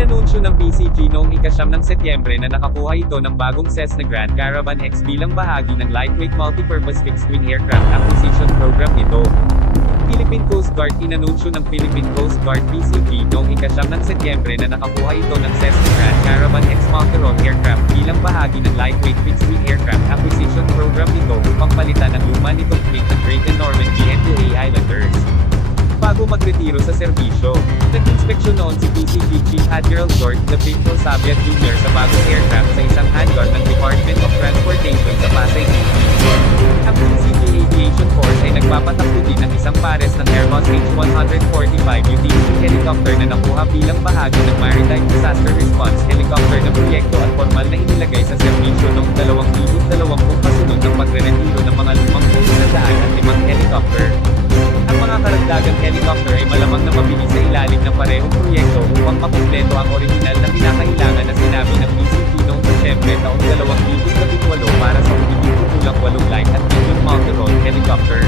Inanunsyo ng PCG noong ika-9 ng Setyembre na nakakuha ito ng bagong Cessna Grand Caravan X bilang bahagi ng Lightweight Multipurpose Fixed-Wing Aircraft Acquisition Program nito. Philippine Coast Guard. Inanunsyo ng Philippine Coast Guard PCG noong ika-9 ng Setyembre na nakakuha ito ng Cessna Grand Caravan X Multirole Aircraft bilang bahagi ng Lightweight Fixed-Wing Aircraft Acquisition Program nito upang palitan ang luma nitong fleet ng Great and Normandy NDA Islanders. Bago magretiro sa serbisyo, nag-inspeksyon noon si PCG Chief Admiral George W. Sabiat Jr. sa bagong aircraft sa isang hangar ng Department of Transportation sa Pasay City. Ang PCG Aviation Force ay nagpapatakbo din ng isang pares ng Airbus H-145 utility helicopter na nakuha bilang bahagi ng Maritime Disaster Response Helicopter na proyekto at formal na inilagay sa serbisyo noong 2020 kasunod ng pagre-retiro ng mga 505 helicopter. Ang mga karagdagang helicopter ay malamang na mabilis sa ilalim ng parehong proyekto upang makumpleto ang orihinal na kinakailangan na sinabi ng PCG noong Disyembre taong 2018 para sa umibig kulang 8 light at medium multirole helicopter.